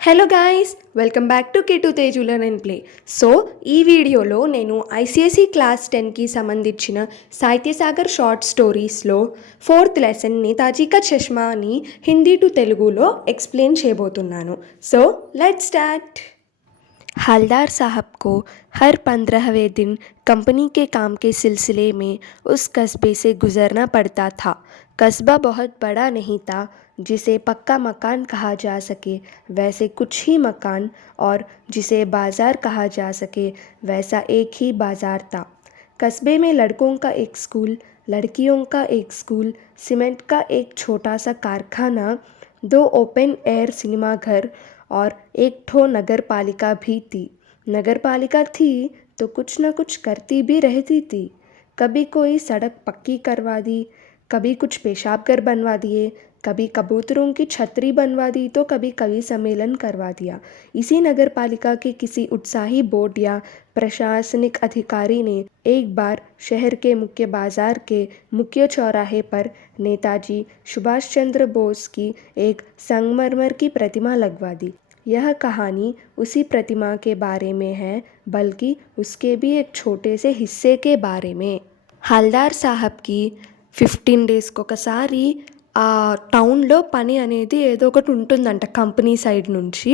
Hello guys, welcome back to Kitu Teju learn and play. So ఈ వీడియోలో నేను ఐసిఎస్ఈ క్లాస్ 10కి సంబంధించిన సాహిత్యసాగర్ షార్ట్ స్టోరీస్లో 4th లెసన్ నేతాజీ కా చష్మాని హిందీ టు తెలుగులో ఎక్స్ప్లెయిన్ చేయబోతున్నాను. So let's start. हवलदार साहब को हर 15वें दिन कंपनी के काम के सिलसिले में उस कस्बे से गुज़रना पड़ता था. कस्बा बहुत बड़ा नहीं था जिसे पक्का मकान कहा जा सके वैसे कुछ ही मकान, और जिसे बाज़ार कहा जा सके वैसा एक ही बाज़ार था. कस्बे में लड़कों का एक स्कूल, लड़कियों का एक स्कूल, सीमेंट का एक छोटा सा कारखाना, 2 ओपन एयर सिनेमा घर और एक ठो नगर पालिका भी थी. नगर पालिका थी तो कुछ न कुछ करती भी रहती थी. कभी कोई सड़क पक्की करवा दी, कभी कुछ पेशाब घर बनवा दिए, कभी कबूतरों की छतरी बनवा दी तो कभी कवि सम्मेलन करवा दिया. इसी नगर पालिका के किसी उत्साही बोर्ड या प्रशासनिक अधिकारी ने एक बार शहर के मुख्य बाजार के मुख्य चौराहे पर नेताजी सुभाष चंद्र बोस की एक संगमरमर की प्रतिमा लगवा दी. यह कहानी उसी प्रतिमा के बारे में है, बल्कि उसके भी एक छोटे से हिस्से के बारे में. హల్దార్ సాహబ్కి 15 డేస్కి ఒకసారి ఆ టౌన్లో పని అనేది ఏదో ఒకటి ఉంటుందంట కంపెనీ సైడ్ నుంచి.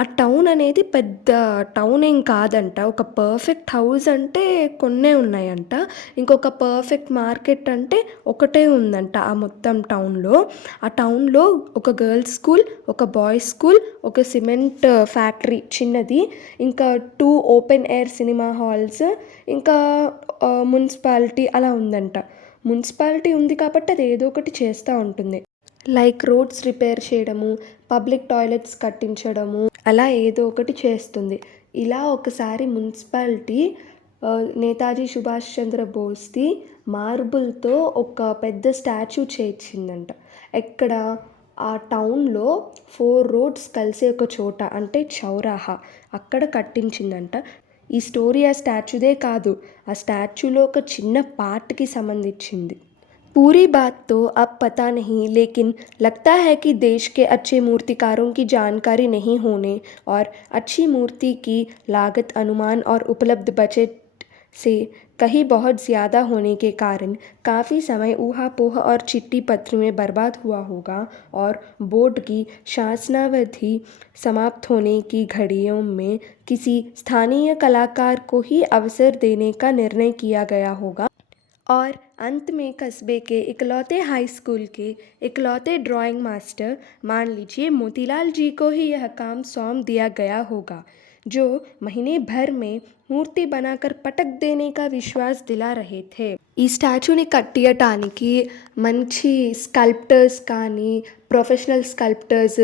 ఆ టౌన్ అనేది పెద్ద టౌన్ ఏం కాదంట. ఒక పర్ఫెక్ట్ హౌస్ అంటే కొన్నే ఉన్నాయంట. ఇంకొక పర్ఫెక్ట్ మార్కెట్ అంటే ఒకటే ఉందంట ఆ మొత్తం టౌన్లో. ఆ టౌన్లో ఒక గర్ల్స్ స్కూల్, ఒక బాయ్స్ స్కూల్, ఒక సిమెంట్ ఫ్యాక్టరీ చిన్నది, ఇంకా 2 ఓపెన్ ఎయిర్ సినిమా హాల్స్, ఇంకా మున్సిపాలిటీ అలా ఉందంట. మున్సిపాలిటీ ఉంది కాబట్టి అది ఏదో ఒకటి చేస్తూ ఉంటుంది. లైక్ రోడ్స్ రిపేర్ చేయడము, పబ్లిక్ టాయిలెట్స్ కట్టించడము, అలా ఏదో ఒకటి చేస్తుంది. ఇలా ఒకసారి మున్సిపాలిటీ నేతాజీ సుభాష్ చంద్ర బోస్ది మార్బుల్తో ఒక పెద్ద స్టాచ్యూ చేయించిందంట. ఎక్కడ? ఆ టౌన్లో 4 రోడ్స్ కలిసే ఒక చోట, అంటే చౌరాహా, అక్కడ కట్టించిందంట. ఈ స్టోరీ ఆ స్టాచ్యూదే కాదు, ఆ స్టాచ్యూలో ఒక చిన్న పార్ట్కి సంబంధించింది. पूरी बात तो अब पता नहीं, लेकिन लगता है कि देश के अच्छे मूर्तिकारों की जानकारी नहीं होने और अच्छी मूर्ति की लागत अनुमान और उपलब्ध बजट से कहीं बहुत ज़्यादा होने के कारण काफ़ी समय ऊहापोह और चिट्ठी पत्र में बर्बाद हुआ होगा, और बोर्ड की शासनावधि समाप्त होने की घड़ियों में किसी स्थानीय कलाकार को ही अवसर देने का निर्णय किया गया होगा, और अंत में कस्बे के इकलौते हाई स्कूल के इकलौते ड्राइंग मास्टर, मान लीजिए मोतीलाल जी को ही यह काम सौंप दिया गया होगा, जो महीने भर में మూర్తి बनाकर पटक देने का विश्वास दिला रहे थे. ఈ స్టాచ్యూని కట్టియటానికి మంచి స్కల్ప్టర్స్ కానీ ప్రొఫెషనల్ స్కల్ప్టర్స్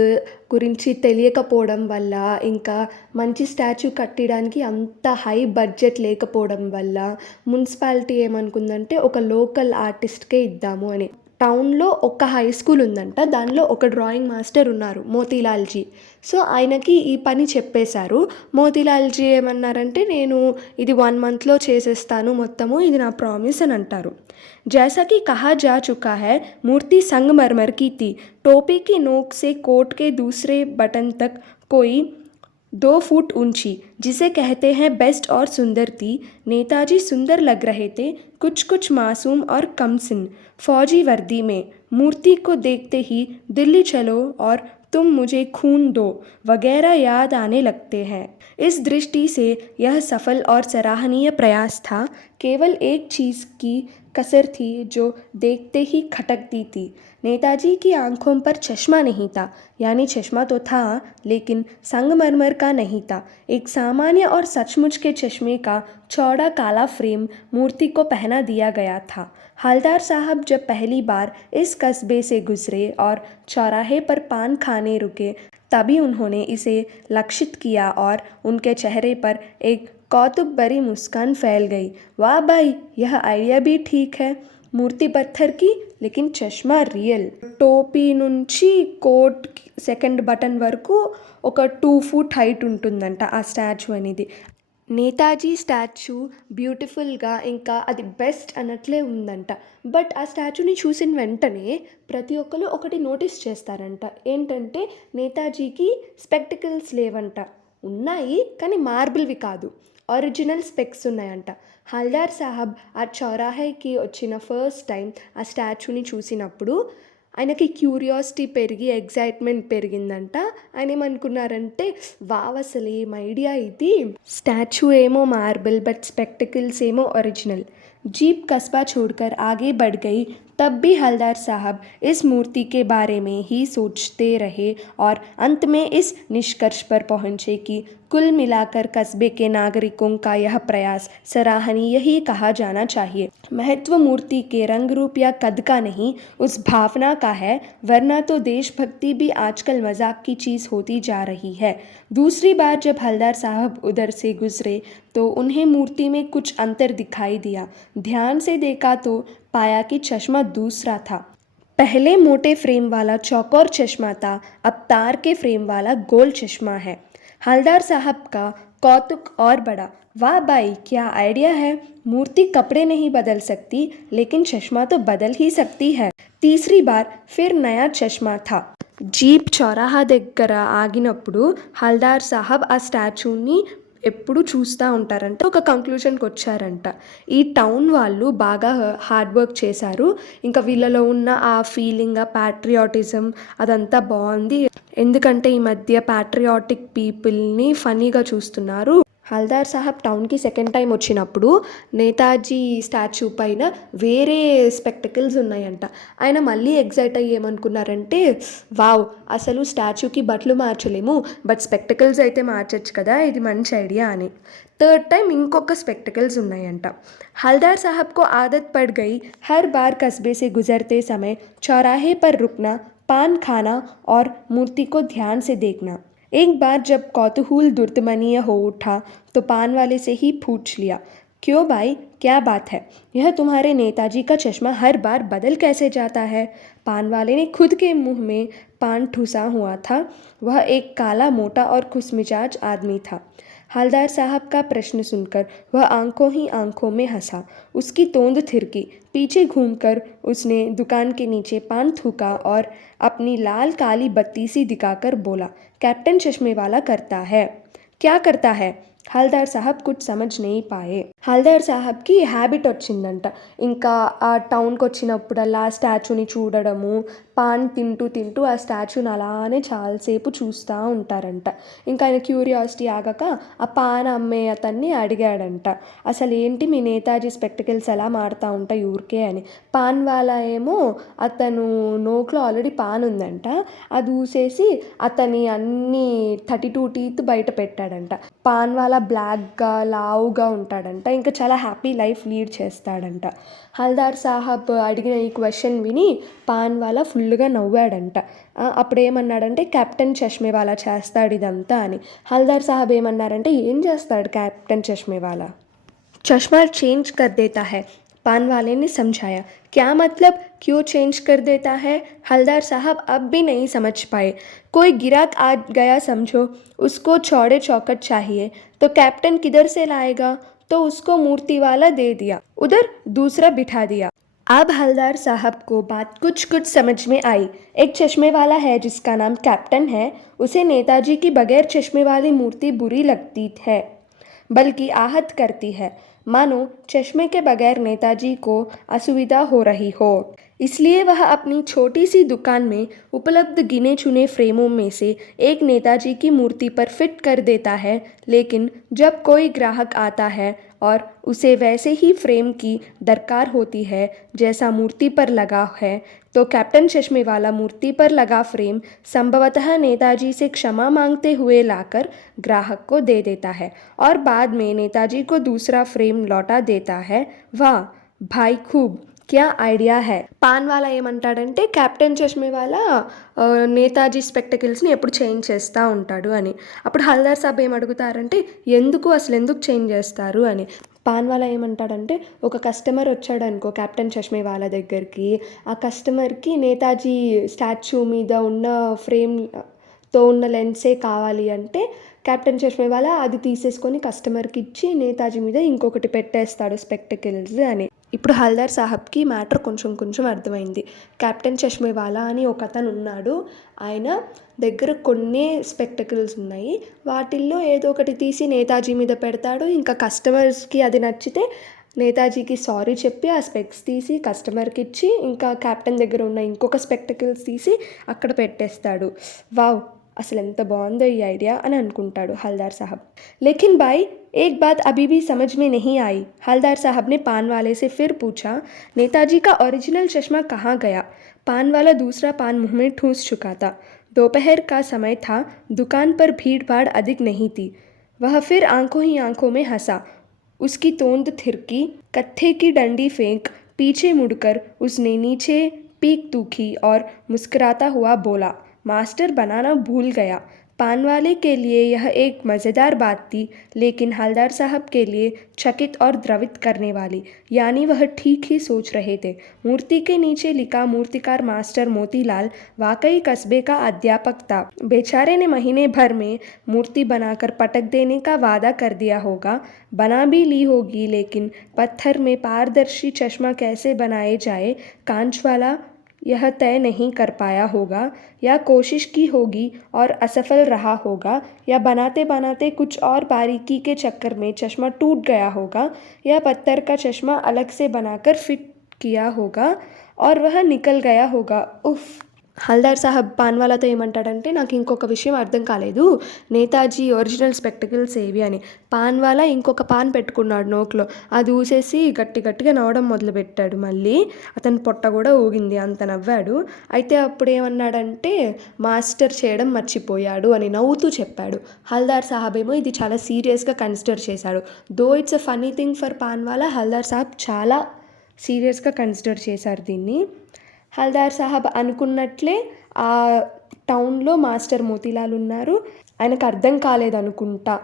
గురించి తెలియకపోవడం వల్ల, ఇంకా మంచి స్టాచ్యూ కట్టడానికి అంత హై బడ్జెట్ లేకపోవడం వల్ల మున్సిపాలిటీ ఏమనుకుందంటే ఒక లోకల్ ఆర్టిస్ట్కే ఇద్దాము అని. టౌన్లో ఒక హై స్కూల్ ఉందంట, దానిలో ఒక డ్రాయింగ్ మాస్టర్ ఉన్నారు, మోతీలాల్జీ. సో ఆయనకి ఈ పని చెప్పేశారు. మోతీలాల్జీ ఏమన్నారంటే, నేను ఇది 1 మంత్లో చేసేస్తాను మొత్తము, ఇది నా ప్రామిస్ అని అంటారు. जैसा कि कहा जा चुका है, मूर्ति संगमरमर की थी. टोपी की नोक से कोट के दूसरे बटन तक कोई 2 फुट ऊंची, जिसे कहते हैं बेस्ट और सुंदर थी. नेताजी सुंदर लग रहे थे, कुछ कुछ मासूम और कमसिन, फौजी वर्दी में. मूर्ति को देखते ही दिल्ली चलो और तुम मुझे खून दो वगैरह याद आने लगते हैं. इस दृष्टि से यह सफल और सराहनीय प्रयास था. केवल एक चीज़ की कसर थी जो देखते ही खटकती थी. नेताजी की आंखों पर चश्मा नहीं था, यानी चश्मा तो था लेकिन संगमरमर का नहीं था. एक सामान्य और सचमुच के चश्मे का चौड़ा काला फ्रेम मूर्ति को पहना दिया गया था. हवलदार साहब जब पहली बार इस कस्बे से गुजरे और चौराहे पर पान खाने रुके, तभी उन्होंने इसे लक्षित किया और उनके चेहरे पर एक कौतुक भरी मुस्कान फैल गई. वाह भाई, यह आइडिया भी ठीक है. మూర్తి పత్థర్కి లేకిన్ చష్మా రియల్. టోపీ నుంచి కోట్ సెకండ్ బటన్ వరకు ఒక 2 ఫుట్ హైట్ ఉంటుందంట ఆ స్టాచ్యూ అనేది. నేతాజీ స్టాచ్యూ బ్యూటిఫుల్‌గా ఇంకా అది బెస్ట్ అన్నట్లే ఉందంట. బట్ ఆ స్టాచ్యూని చూసిన వెంటనే ప్రతి ఒక్కళ్ళు ఒకటి నోటీస్ చేస్తారంట. ఏంటంటే నేతాజీకి స్పెక్టికల్స్ లేవంట. ఉన్నాయి కానీ మార్బుల్‌వి కాదు. ఒరిజినల్ స్పెక్స్ ఉన్నాయంట. హల్దార్ సాహబ్ ఆ చౌరాహేకి వచ్చిన ఫస్ట్ టైమ్ ఆ స్టాచ్యూని చూసినప్పుడు ఆయనకి క్యూరియాసిటీ పెరిగి ఎక్సైట్మెంట్ పెరిగిందంట. ఆయన ఏమనుకున్నారంటే వావ్! అసలు ఏం ఐడియా ఇది. स्टैचू एमो मार्बल बट स्पेक्टिकल्स एमो ओरिजिनल। जीप कस्बा छोड़कर आगे बढ़ गई। तब भी हलदार साहब इस मूर्ति के बारे में ही सोचते रहे और अंत में इस निष्कर्ष पर पहुंचे कि कुल मिलाकर कस्बे के नागरिकों का यह प्रयास सराहनीय ही कहा जाना चाहिए। महत्व मूर्ति के रंग रूप या कद का नहीं, उस भावना का है, वरना तो देशभक्ति भी आजकल मजाक की चीज़ होती जा रही है। दूसरी बार जब हलदार साहब उधर से गुजरे तो उन्हें मूर्ति में कुछ अंतर दिखाई दिया। ध्यान से देखा तो पाया कि चश्मा दूसरा था। पहले मोटे फ्रेम वाला चौकोर चश्मा था, अब तार के फ्रेम वाला गोल चश्मा है। हलदार साहब का कौतुक और बढ़ा। वाह भाई, क्या आइडिया है। मूर्ति कपड़े नहीं बदल सकती लेकिन चश्मा तो बदल ही सकती है। तीसरी बार फिर नया चश्मा था। జీప్ చౌరాహా దగ్గర ఆగినప్పుడు హల్దార్ సాహబ్ ఆ స్టాచ్యూని ఎప్పుడు చూస్తూ ఉంటారంట. ఒక కంక్లూషన్కి వచ్చారంట. ఈ టౌన్ వాళ్ళు బాగా హార్డ్ వర్క్ చేశారు. ఇంకా వీళ్ళలో ఉన్న ఆ ఫీలింగ్, ఆ ప్యాట్రియాటిజం అదంతా బాగుంది. ఎందుకంటే ఈ మధ్య ప్యాట్రియాటిక్ పీపుల్ని ఫన్నీగా చూస్తున్నారు. హల్దార్ సాహబ్ టౌన్కి సెకండ్ టైం వచ్చినప్పుడు నేతాజీ స్టాచ్యూ పైన వేరే స్పెక్టికల్స్ ఉన్నాయంట. ఆయన మళ్ళీ ఎగ్జైట్ అయ్యి ఏమనుకున్నారంటే వావ్! అసలు స్టాచ్యూకి బట్టలు మార్చలేము బట్ స్పెక్టికల్స్ అయితే మార్చచ్చు కదా, ఇది మంచి ఐడియా అని. థర్డ్ టైం ఇంకొక స్పెక్టికల్స్ ఉన్నాయంట. हलदार साहब को आदत पड़ गई हर बार कस्बे से गुजरते समय चौराहे पर रुकना, पान खाना और मूर्ति को ध्यान से देखना। एक बार जब कौतूहल दुर्दमनीय हो उठा तो पान वाले से ही पूछ लिया, क्यों भाई, क्या बात है। यह तुम्हारे नेताजी का चश्मा हर बार बदल कैसे जाता है। पान वाले ने खुद के मुंह में पान ठुसा हुआ था। वह एक काला, मोटा और खुशमिजाज आदमी था। हलदार साहब का प्रश्न सुनकर वह आंखों ही आंखों में हंसा। उसकी तोंद थिरकी। पीछे घूमकर उसने दुकान के नीचे पान थूका और अपनी लाल काली बत्ती सी दिखाकर बोला, कैप्टन चश्मे वाला करता है। क्या करता है। హల్దార్ సాహబ్ కుచ్ సమజ్ నహీ పాయే. హల్దార్ సాహబ్కి హ్యాబిట్ వచ్చిందంట. ఇంకా ఆ టౌన్కి వచ్చినప్పుడల్లా ఆ స్టాచ్యూని చూడడము, పాన్ తింటూ తింటూ ఆ స్టాచ్యూని అలానే చాలాసేపు చూస్తూ ఉంటారంట. ఇంకా ఆయన క్యూరియాసిటీ ఆగక ఆ పాన్ అమ్మే అతన్ని అడిగాడంట, అసలు ఏంటి మీ నేతాజీ స్పెక్టికల్స్ ఎలా మారుతూ ఉంటాయి ఊరికే అని. పాన్ వాలా ఏమో అతను నోట్లో ఆల్రెడీ పాన్ ఉందంట, అది ఊసేసి అతని అన్ని 32 టీత్ బయట పెట్టాడంట. పాన్ వాలా బ్లాక్గా లావుగా ఉంటాడంట. ఇంకా చాలా హ్యాపీ లైఫ్ లీడ్ చేస్తాడంట. హల్దార్ సాహబ్ అడిగిన ఈ క్వశ్చన్ విని పాన్ వాలా ఫుల్గా నవ్వాడంట. అప్పుడేమన్నాడంటే కెప్టెన్ చష్మేవాలా చేస్తాడు ఇదంతా అని. హల్దార్ సాహబ్ ఏమన్నారంటే ఏం చేస్తాడు కెప్టెన్ చష్మేవాలా, चश्मा चेंज कर देता है। पान वाले ने समझाया। क्या मतलब, क्यों चेंज कर देता है। हलदार साहब अब भी नहीं समझ पाए। कोई गिराक आ गया समझो, उसको चौड़े चौखट चाहिए तो कैप्टन किधर से लाएगा, तो उसको मूर्ति वाला दे दिया, उधर दूसरा बिठा दिया। अब हलदार साहब को बात कुछ कुछ समझ में आई। एक चश्मे वाला है जिसका नाम कैप्टन है, उसे नेताजी की बगैर चश्मे वाली मूर्ति बुरी लगती है, बल्कि आहत करती है, मानो चश्मे के बगैर नेताजी को असुविधा हो रही हो। इसलिए वह अपनी छोटी सी दुकान में उपलब्ध गिने चुने फ्रेमों में से एक नेताजी की मूर्ति पर फिट कर देता है। लेकिन जब कोई ग्राहक आता है और उसे वैसे ही फ्रेम की दरकार होती है जैसा मूर्ति पर लगा है, तो कैप्टन चश्मे वाला मूर्ति पर लगा फ्रेम संभवतः नेताजी से क्षमा मांगते हुए लाकर ग्राहक को दे देता है और बाद में नेताजी को दूसरा फ्रेम लौटा देता है। वाह भाई, खूब, क्या ఐడియా హై. పాన్ వాలా ఏమంటాడంటే కెప్టెన్ చష్మే వాలా నేతాజీ స్పెక్టికల్స్ని ఎప్పుడు చేంజ్ చేస్తూ ఉంటాడు అని. అప్పుడు హల్దార్ సాబ్ ఏం అడుగుతారంటే ఎందుకు చేంజ్ చేస్తారు అని. పాన్ వాలా ఏమంటాడంటే ఒక కస్టమర్ వచ్చాడు అనుకో కెప్టెన్ చష్మే వాలా దగ్గరికి, ఆ కస్టమర్కి నేతాజీ స్టాచ్యూ మీద ఉన్న ఫ్రేమ్ తో ఉన్న లెన్సే కావాలి అంటే కెప్టెన్ చష్మేవాలా అది తీసేసుకొని కస్టమర్కి ఇచ్చి నేతాజీ మీద ఇంకొకటి పెట్టేస్తాడు స్పెక్టకిల్స్ అని. ఇప్పుడు హల్దార్ సాహబ్కి మ్యాటర్ కొంచెం కొంచెం అర్థమైంది. కెప్టెన్ చష్మేవాలా అని ఒక అతను ఉన్నాడు, ఆయన దగ్గర కొన్ని స్పెక్టకిల్స్ ఉన్నాయి, వాటిల్లో ఏదో ఒకటి తీసి నేతాజీ మీద పెడతాడు. ఇంకా కస్టమర్స్కి అది నచ్చితే నేతాజీకి సారీ చెప్పి ఆ స్పెక్స్ తీసి కస్టమర్కి ఇచ్చి ఇంకా కెప్టెన్ దగ్గర ఉన్న ఇంకొక స్పెక్టకిల్స్ తీసి అక్కడ పెట్టేస్తాడు. వావ్, అసలు ఎంత బాగుందో ఈ ఐడియా అని అనుకుంటాడు हलदार साहब। लेकिन भाई एक बात अभी भी समझ में नहीं आई। हलदार साहब ने पान वाले से फिर पूछा, नेताजी का ओरिजिनल चश्मा कहाँ गया? पान वाला दूसरा पान मुंह में ठूंस चुका था। दोपहर का समय था, दुकान पर भीड़ भाड़ अधिक नहीं थी। वह फिर आंखों ही आंखों में हंसा। उसकी तोंद थिरकी, कत्थे की डंडी फेंक पीछे मुड़कर उसने नीचे पीक तूखी और मुस्कुराता हुआ बोला, मास्टर बनाना भूल गया। पान वाले के लिए यह एक मज़ेदार बात थी, लेकिन हलदार साहब के लिए चकित और द्रवित करने वाली। यानी वह ठीक ही सोच रहे थे। मूर्ति के नीचे लिखा मूर्तिकार मास्टर मोतीलाल वाकई कस्बे का अध्यापक था। बेचारे ने महीने भर में मूर्ति बनाकर पटक देने का वादा कर दिया होगा, बना भी ली होगी, लेकिन पत्थर में पारदर्शी चश्मा कैसे बनाए जाए, कांच वाला यह तय नहीं कर पाया होगा, या कोशिश की होगी और असफल रहा होगा, या बनाते बनाते कुछ और बारीकी के चक्कर में चश्मा टूट गया होगा, या पत्थर का चश्मा अलग से बनाकर फिट किया होगा और वह निकल गया होगा। उफ। హల్దార్ సాహబ్ పాన్వాలాతో ఏమంటాడంటే, నాకు ఇంకొక విషయం అర్థం కాలేదు, నేతాజీ ఒరిజినల్ స్పెక్టకిల్స్ ఏవి అని. పాన్వాలా ఇంకొక పాన్ పెట్టుకున్నాడు నోట్లో, అది ఊసేసి గట్టి గట్టిగా నవ్వడం మొదలుపెట్టాడు. మళ్ళీ అతని పొట్ట కూడా ఊగింది, అంత నవ్వాడు. అయితే అప్పుడు ఏమన్నాడంటే మాస్టర్ చేయడం మర్చిపోయాడు అని నవ్వుతూ చెప్పాడు. హల్దార్ సాహబ్ ఏమో ఇది చాలా సీరియస్గా కన్సిడర్ చేశాడు. Though it's a funny thing for paanwala, Haldar sahab చాలా సీరియస్గా కన్సిడర్ చేశారు దీన్ని. హల్దార్ సాహబ్ అనుకున్నట్లే ఆ టౌన్లో మాస్టర్ మోతీలాల్ ఉన్నారు. ఆయనకు అర్థం కాలేదనుకుంటా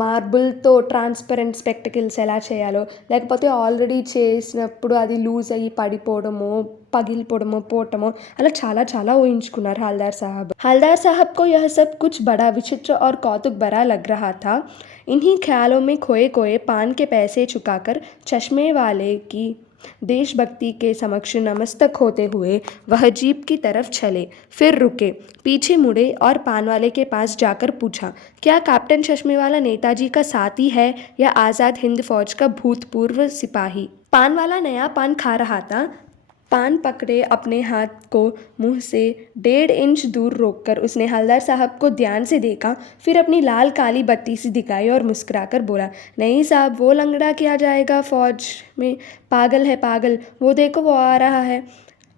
మార్బుల్తో ట్రాన్స్పరెంట్ స్పెక్టకిల్స్ ఎలా చేయాలో, లేకపోతే ఆల్రెడీ చేసినప్పుడు అది లూజ్ అయ్యి పడిపోవడమో పగిలిపోవడమో పోవటమో అలా చాలా చాలా ఊహించుకున్నారు హల్దార్ సాహబ్। हलदार साहब को यह सब कुछ बड़ा विचित्र और कौतुक भरा लग रहा था। इन्हीं ख्यालों में खोए खोए पान के पैसे चुकाकर चश्मे वाले की देशभक्ति के समक्ष नमस्तक होते हुए वह जीप की तरफ चले, फिर रुके, पीछे मुड़े और पान वाले के पास जाकर पूछा, क्या कैप्टन चश्मेवाला नेताजी का साथी है या आज़ाद हिंद फौज का भूतपूर्व सिपाही? पान वाला नया पान खा रहा था। पान पकड़े अपने हाथ को मुंह से 1.5 इंच दूर रोककर उसने हलदार साहब को ध्यान से देखा, फिर अपनी लाल काली बत्ती सी दिखाई और मुस्कुराकर बोला, नहीं साहब, वो लंगड़ा क्या जाएगा फौज में, पागल है पागल, वो देखो वो आ रहा है,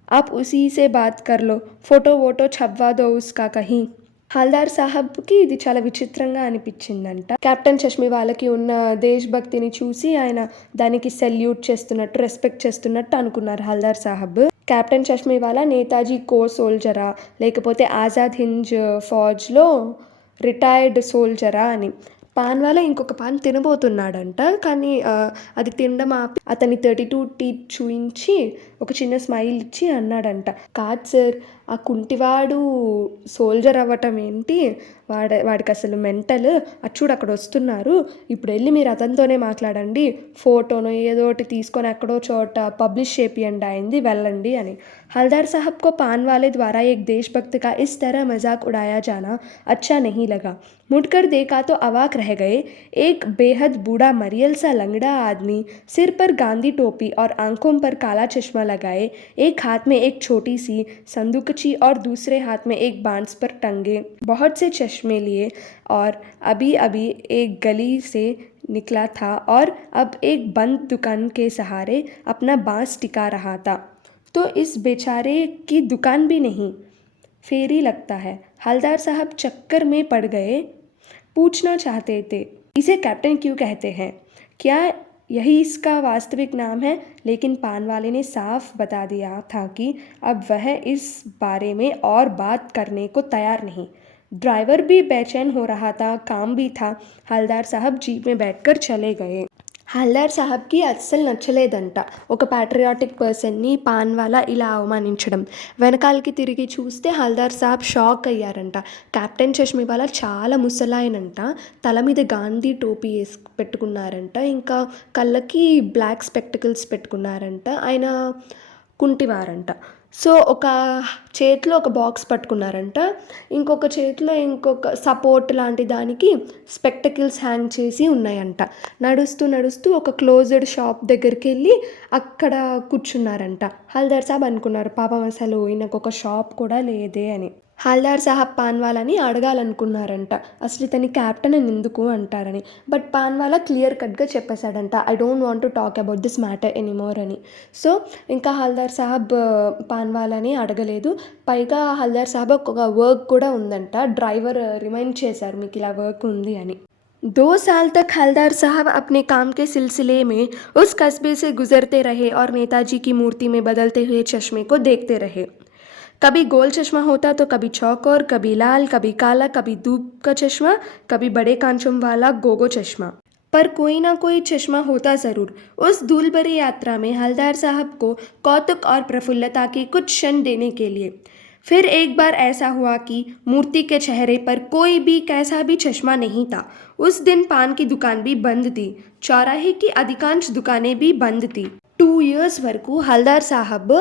आप उसी से बात कर लो, फोटो वोटो छपवा दो उसका कहीं। హల్దార్ సాహబ్కి ఇది చాలా విచిత్రంగా అనిపించిందంట. కెప్టెన్ చష్మేవాలాకి ఉన్న దేశభక్తిని చూసి ఆయన దానికి సెల్యూట్ చేస్తున్నట్టు, రెస్పెక్ట్ చేస్తున్నట్టు అనుకున్నారు హల్దార్ సాహబ్. కెప్టెన్ చష్మేవాలా నేతాజీ కో సోల్జరా లేకపోతే ఆజాద్ హింద్ ఫౌజ్లో రిటైర్డ్ సోల్జరా అని. పాన్వాలా ఇంకొక పాన్ తినబోతున్నాడంట, కానీ అది తినడం ఆపి అతని 32 టీత్ చూయించి ఒక చిన్న స్మైల్ ఇచ్చి అన్నాడంట, కాదు సార్, ఆ కుంటివాడు సోల్జర్ అవ్వటం ఏంటి, వాడికి అసలు మెంటల్, చూడు అక్కడ వస్తున్నారు, ఇప్పుడు వెళ్ళి మీరు అతనితోనే మాట్లాడండి, ఫోటోనో ఏదో ఒకటి తీసుకొని ఎక్కడో చోట పబ్లిష్ చేపియండి అయింది, వెళ్ళండి అని. हलदार साहब को पान वाले द्वारा एक देशभक्त का इस तरह मजाक उड़ाया जाना अच्छा नहीं लगा। मुड़कर देखा तो अवाक रह गए। एक बेहद बूढ़ा मरियल सा लंगड़ा आदमी, सिर पर गांधी टोपी और आंखों पर काला चश्मा लगाए, एक हाथ में एक छोटी सी संदूकची और दूसरे हाथ में एक बांस पर टंगे बहुत से चश्मे लिए, और अभी अभी एक गली से निकला था और अब एक बंद दुकान के सहारे अपना बांस टिका रहा था। तो इस बेचारे की दुकान भी नहीं, फेरी लगता है। हलदार साहब चक्कर में पड़ गए। पूछना चाहते थे, इसे कैप्टन क्यों कहते हैं, क्या यही इसका वास्तविक नाम है? लेकिन पान वाले ने साफ बता दिया था कि अब वह इस बारे में और बात करने को तैयार नहीं। ड्राइवर भी बेचैन हो रहा था, काम भी था। हलदार साहब जीप में बैठकर चले गए। హల్దార్ సాహబ్‌కి అస్సలు నచ్చలేదంట. ఒక పాట్రియాటిక్ పర్సన్‌ని పాన్వాలా ఇలా అవమానించడం. వెనకాలకి తిరిగి చూస్తే హల్దార్ సాబ్ షాక్ అయ్యారంట. కెప్టెన్ చష్మీవాలా చాలా ముసలాయనంట. తల మీద గాంధీ టోపీ పెట్టుకున్నారంట. ఇంకా కళ్ళకి బ్లాక్ స్పెక్టకల్స్ పెట్టుకున్నారంట. ఆయన కుంటివారంట. సో, ఒక చేతిలో ఒక బాక్స్ పట్టుకున్నారంట. ఇంకొక చేతిలో ఇంకొక సపోర్ట్ లాంటి దానికి స్పెక్టకల్స్ హ్యాంగ్ చేసి ఉన్నాయంట. నడుస్తూ నడుస్తూ ఒక క్లోజ్డ్ షాప్ దగ్గరికెళ్ళి అక్కడ కూర్చున్నారంట. హల్దార్ సాబ్ అనుకున్నారు, పాపం అసలు ఈయనకొక షాప్ కూడా లేదే అని. హల్దార్ సాహబ్ పాన్వాలాని అడగాలనుకున్నారంట, అసలు ఇతన్ని కెప్టెన్ అని ఎందుకు అంటారని. బట్ పాన్వాలా క్లియర్ కట్గా చెప్పేశాడంట, I don't want to talk about this matter anymore అని. సో ఇంకా హల్దార్ సాహబ్ పాన్వాలాని అడగలేదు. పైగా హల్దార్ సాహబ్ ఒక వర్క్ కూడా ఉందంట, డ్రైవర్ రిమైండ్ చేశారు మీకు ఇలా వర్క్ ఉంది అని. 2 साल तक हलदर साहब अपने काम के सिलसिले में उस कस्बे से गुजरते रहे और नेताजी की मूर्ति में बदलते हुए चश्मे को देखते रहे। कभी गोल चश्मा होता तो कभी चौकोर, कभी लाल, कभी काला, कभी धूप का चश्मा, कभी बड़े कांचों वाला गोगो चश्मा, पर कोई ना कोई चश्मा होता ज़रूर। उस धूल भरी यात्रा में हलदर साहब को कौतुक और प्रफुल्लता के कुछ क्षण देने के लिए फिर एक बार ऐसा हुआ कि मूर्ति के चेहरे पर कोई भी कैसा भी चश्मा नहीं था। उस दिन पान की दुकान भी बंद थी, चौराहे की अधिकांश दुकानें भी बंद थी। 2 years వరకు హల్దార్ సాహబ్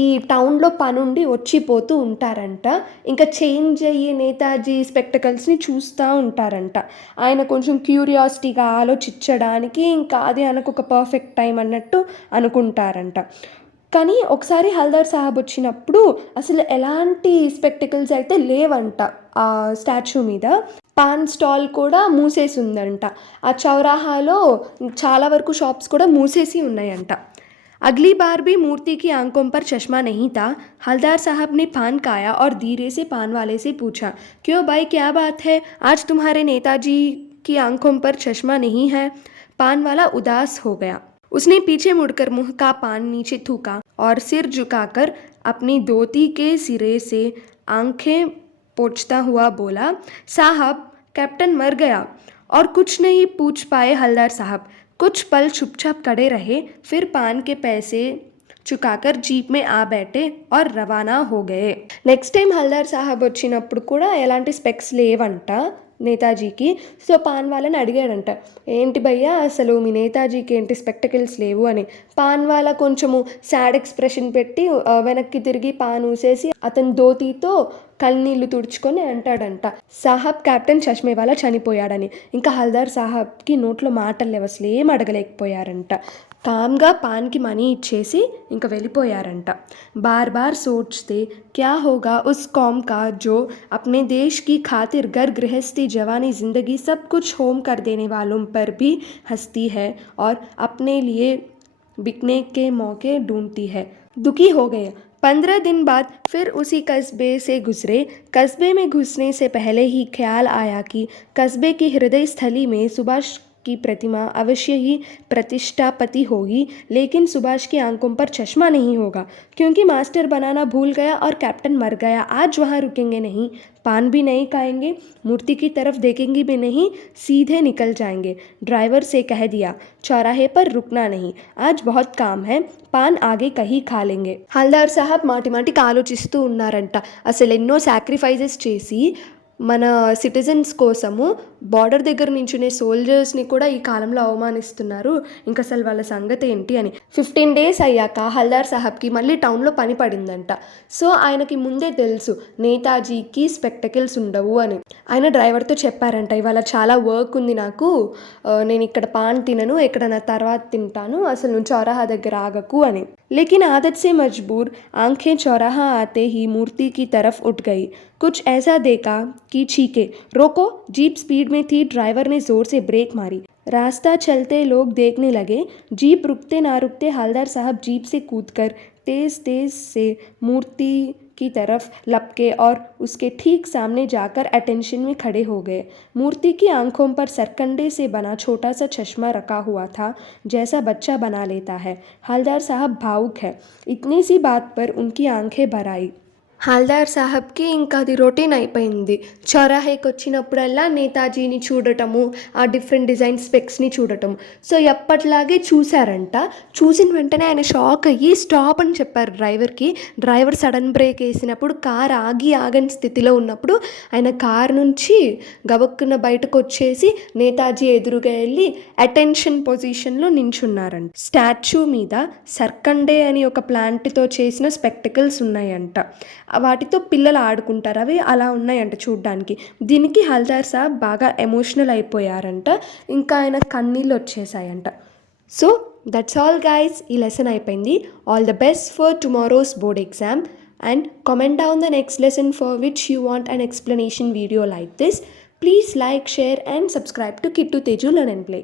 ఈ టౌన్లో పనుండి వచ్చిపోతూ ఉంటారంట. ఇంకా చేంజ్ అయ్యి నేతాజీ స్పెక్టకల్స్ని చూస్తూ ఉంటారంట. ఆయన కొంచెం క్యూరియాసిటీగా ఆలోచించడానికి ఇంకా అది ఆయనకు ఒక పర్ఫెక్ట్ టైం అన్నట్టు అనుకుంటారంట. కానీ ఒకసారి హల్దార్ సాహబ్ వచ్చినప్పుడు అసలు ఎలాంటి స్పెక్టకల్స్ అయితే లేవంట ఆ స్టాచ్యూ మీద. పాన్ స్టాల్ కూడా మూసేసి ఉందంట. ఆ చౌరాహాలో చాలా వరకు షాప్స్ కూడా మూసేసి ఉన్నాయంట. अगली बार भी मूर्ति की आंखों पर चश्मा नहीं था। हलदार साहब ने पान खाया और धीरे से पान वाले से पूछा, क्यों भाई क्या बात है, आज तुम्हारे नेताजी की आंखों पर चश्मा नहीं है? पान वाला उदास हो गया। उसने पीछे मुड़कर मुंह का पान नीचे थूका और सिर झुकाकर अपनी धोती के सिरे से आंखें पोंछता हुआ बोला, साहब कैप्टन मर गया। और कुछ नहीं पूछ पाए हलदार साहब। कुछ पल चुपचाप खड़े रहे, फिर पान के पैसे चुकाकर జీప్ में आ बैठे और రవాణా हो गए। నెక్స్ట్ టైం హల్దార్ సాహబ్ వచ్చినప్పుడు కూడా ఎలాంటి స్పెక్స్ లేవంట నేతాజీకి. సో పాన్ వాళ్ళని అడిగాడంట, ఏంటి భయ్యా అసలు మీ నేతాజీకి ఏంటి స్పెక్టకల్స్ లేవు అని. పాన్ వాళ్ళ కొంచెము సాడ్ ఎక్స్ప్రెషన్ పెట్టి వెనక్కి తిరిగి పాన్ ఊసేసి అతని ధోతీతో కళ్ళనీళ్ళు తుడుచుకొని అంటాడంట, సాహబ్ కెప్టెన్ చష్మేవాలా చనిపోయాడని. ఇంకా హల్దార్ సాహబ్కి నోట్లో మాటలు లేవు, అసలు ఏం అడగలేకపోయారంట. కామ్గా పాన్కి మనీ ఇచ్చేసి ఇంకా వెళ్ళిపోయారంట. बार बार सोचते क्या होगा उस कौम का जो अपने देश की खातिर घर गृहस्थी जवानी ज़िंदगी सब कुछ होम कर देने वालों पर भी हंसती है और अपने लिए बिकने के मौके ढूंढती है। दुखी हो गए। 15 दिन बाद फिर उसी कस्बे से गुजरे। कस्बे में घुसने से पहले ही ख्याल आया कि कस्बे की हृदय स्थली में सुभाष की प्रतिमा अवश्य ही प्रतिष्ठापति होगी, लेकिन सुभाष की आंखों पर चश्मा नहीं होगा क्योंकि मास्टर बनाना भूल गया और कैप्टन मर गया। आज वहाँ रुकेंगे नहीं, पान भी नहीं खाएंगे, मूर्ति की तरफ देखेंगे भी नहीं, सीधे निकल जाएंगे। ड्राइवर से कह दिया, चौराहे पर रुकना नहीं, आज बहुत काम है, పాన్ ఆగే కహీ ఖాలేంగే। హల్దార్ సాహబ్ మాటి మాటికి ఆలోచిస్తూ ఉన్నారంట, అసలు ఎన్నో సాక్రిఫైజెస్ చేసి మన సిటిజన్స్ కోసము బార్డర్ దగ్గర నించునే సోల్జర్స్ని కూడా ఈ కాలంలో అవమానిస్తున్నారు, ఇంకా అసలు వాళ్ళ సంగతి ఏంటి అని. 15 days అయ్యాక హల్దార్ సాహబ్కి మళ్ళీ టౌన్లో పని పడిందంట. సో ఆయనకి ముందే తెలుసు నేతాజీకి స్పెక్టకల్స్ ఉండవు అని. ఆయన డ్రైవర్తో చెప్పారంట, ఇవాళ చాలా వర్క్ ఉంది నాకు, నేను ఇక్కడ పాన్ తినను, ఎక్కడ నా తర్వాత తింటాను, అసలు నువ్వు చౌరాహా దగ్గర ఆగకు అని. लेकिन आदत से मजबूर आंखें चौराहा आते ही मूर्ति की तरफ उठ गई। कुछ ऐसा देखा कि चीखे, रोको। जीप स्पीड में थी, ड्राइवर ने ज़ोर से ब्रेक मारी। रास्ता चलते लोग देखने लगे। जीप रुकते ना रुकते हलदर साहब जीप से कूदकर तेज़ तेज़ से मूर्ति की तरफ लपके और उसके ठीक सामने जाकर अटेंशन में खड़े हो गए। मूर्ति की आंखों पर सरकंडे से बना छोटा सा चश्मा रखा हुआ था, जैसा बच्चा बना लेता है। हलदर साहब भावुक है, इतनी सी बात पर उनकी आंखें भर आई। హల్దార్ సాహెబ్‌కి ఇంకా అది రొటీన్ అయిపోయింది. చౌరాహేకి వచ్చినప్పుడల్లా నేతాజీని చూడటము, ఆ డిఫరెంట్ డిజైన్ స్పెక్స్‌ని చూడటం. సో, ఎప్పటిలాగే చూసారంట. చూసిన వెంటనే ఆయన షాక్ అయ్యి స్టాప్ అని చెప్పారు డ్రైవర్‌కి. డ్రైవర్ సడన్ బ్రేక్ ఏసినప్పుడు కార్ ఆగని స్థితిలో ఉన్నప్పుడు ఆయన కారు నుంచి గబుక్కున బయటకొచ్చేసి నేతాజీ ఎదురుగా ఎళ్లి అటెన్షన్ పొజిషన్‌లో నించున్నారంట. స్టాచ్యూ మీద సర్కండే అని ఒక ప్లాంట్‌తో చేసిన స్పెక్టకల్స్ ఉన్నాయంట. వాటితో పిల్లలు ఆడుకుంటారు. అవి అలా ఉన్నాయంట చూడ్డానికి. దీనికి హల్దార్ సాబ్ బాగా ఎమోషనల్ అయిపోయారంట. ఇంకా ఆయన కన్నీళ్ళు వచ్చేసాయంట. So that's all guys. ఈ లెసన్ అయిపోయింది. All the best for tomorrow's board exam and comment down the next lesson for which you want an explanation video like this. Please like, share and subscribe to Kittu Teju Learn and Play.